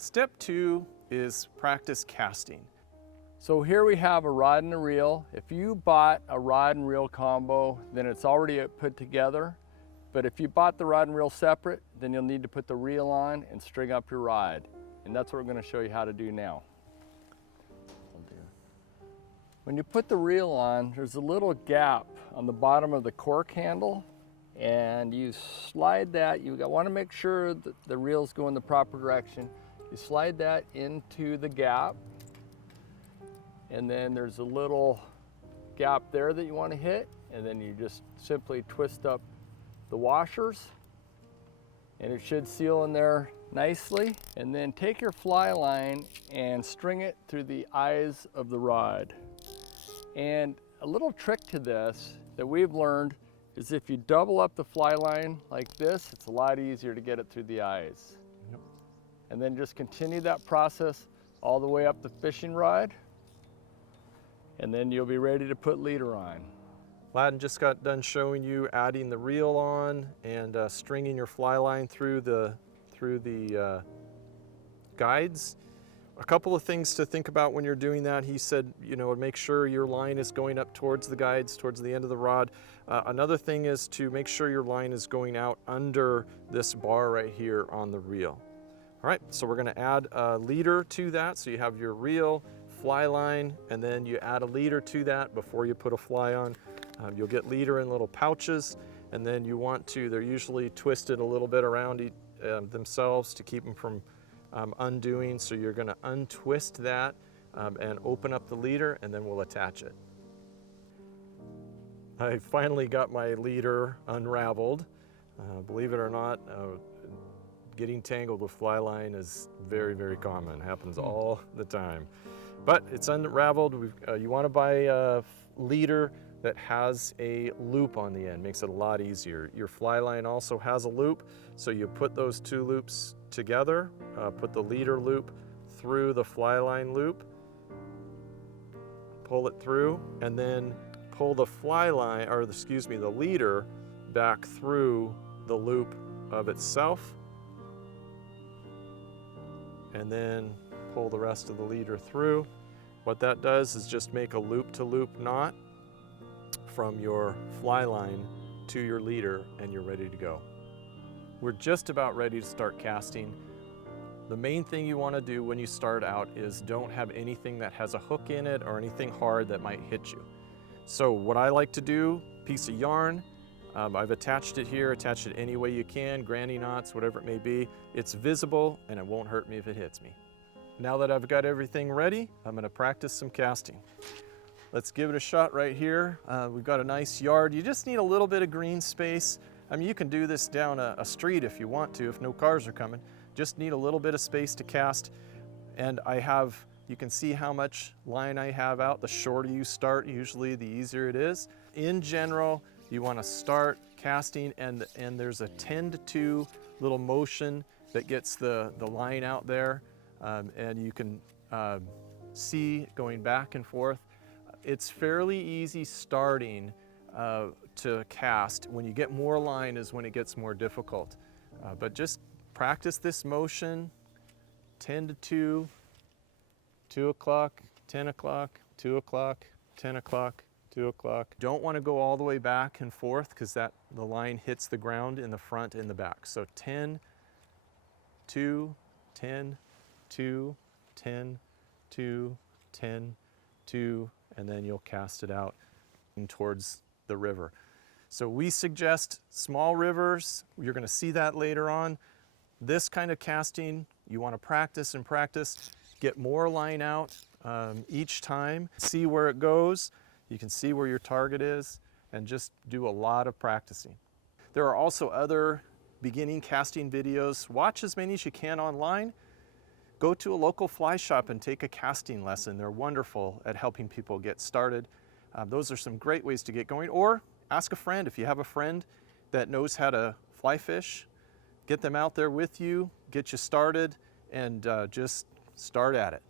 Step 2 is practice casting. So here we have a rod and a reel. If you bought a rod and reel combo, then it's already put together. But if you bought the rod and reel separate, then you'll need to put the reel on and string up your rod. And that's what we're going to show you how to do now. When you put the reel on, there's a little gap on the bottom of the cork handle, and you slide that. You want to make sure that the reel's going the proper direction. You slide that into the gap, and then there's a little gap there that you want to hit, and then you just simply twist up the washers, and it should seal in there nicely. And then take your fly line and string it through the eyes of the rod. And a little trick to this that we've learned is if you double up the fly line like this, it's a lot easier to get it through the eyes. Yep. And then just continue that process all the way up the fishing rod, and then you'll be ready to put leader on. Ladin just got done showing you adding the reel on and stringing your fly line through the guides. A couple of things to think about when you're doing that. He said, make sure your line is going up towards the guides, towards the end of the rod. Another thing is to make sure your line is going out under this bar right here on the reel. All right, so we're gonna add a leader to that. So you have your reel, fly line, and then you add a leader to that before you put a fly on. You'll get leader in little pouches, and then they're usually twisted a little bit around themselves to keep them from undoing. So you're going to untwist that and open up the leader, and then we'll attach it. I finally got my leader unraveled. Believe it or not, getting tangled with fly line is very, very common. It happens all the time. But it's unraveled. You want to buy a leader that has a loop on the end. Makes it a lot easier. Your fly line also has a loop, so you put those two loops together, put the leader loop through the fly line loop, pull it through, and then pull the the leader back through the loop of itself, and then pull the rest of the leader through. What that does is just make a loop-to-loop knot from your fly line to your leader, and you're ready to go. We're just about ready to start casting. The main thing you want to do when you start out is don't have anything that has a hook in it or anything hard that might hit you. So what I like to do, piece of yarn, I've attached it here, attach it any way you can, granny knots, whatever it may be. It's visible and it won't hurt me if it hits me. Now that I've got everything ready, I'm going to practice some casting. Let's give it a shot right here. We've got a nice yard. You just need a little bit of green space. I mean, you can do this down a street if you want to, if no cars are coming. Just need a little bit of space to cast. And you can see how much line I have out. The shorter you start, usually the easier it is. In general, you want to start casting, and there's a 10 to 2 little motion that gets the line out there. And you can see going back and forth. It's fairly easy starting to cast. When you get more line is when it gets more difficult. But just practice this motion, 10 to 2, 2 o'clock, 10 o'clock, 2 o'clock, 10 o'clock, 2 o'clock. Don't want to go all the way back and forth because the line hits the ground in the front and the back. So 10, 2, 10, 2, 10, 2, 10, 2, and then you'll cast it out towards the river. So we suggest small rivers. You're going to see that later on. This kind of casting, you want to practice and practice. Get more line out each time. See where it goes. You can see where your target is, and just do a lot of practicing. There are also other beginning casting videos. Watch as many as you can online. Go to a local fly shop and take a casting lesson. They're wonderful at helping people get started. Those are some great ways to get going. Or ask a friend. If you have a friend that knows how to fly fish, get them out there with you, get you started, and just start at it.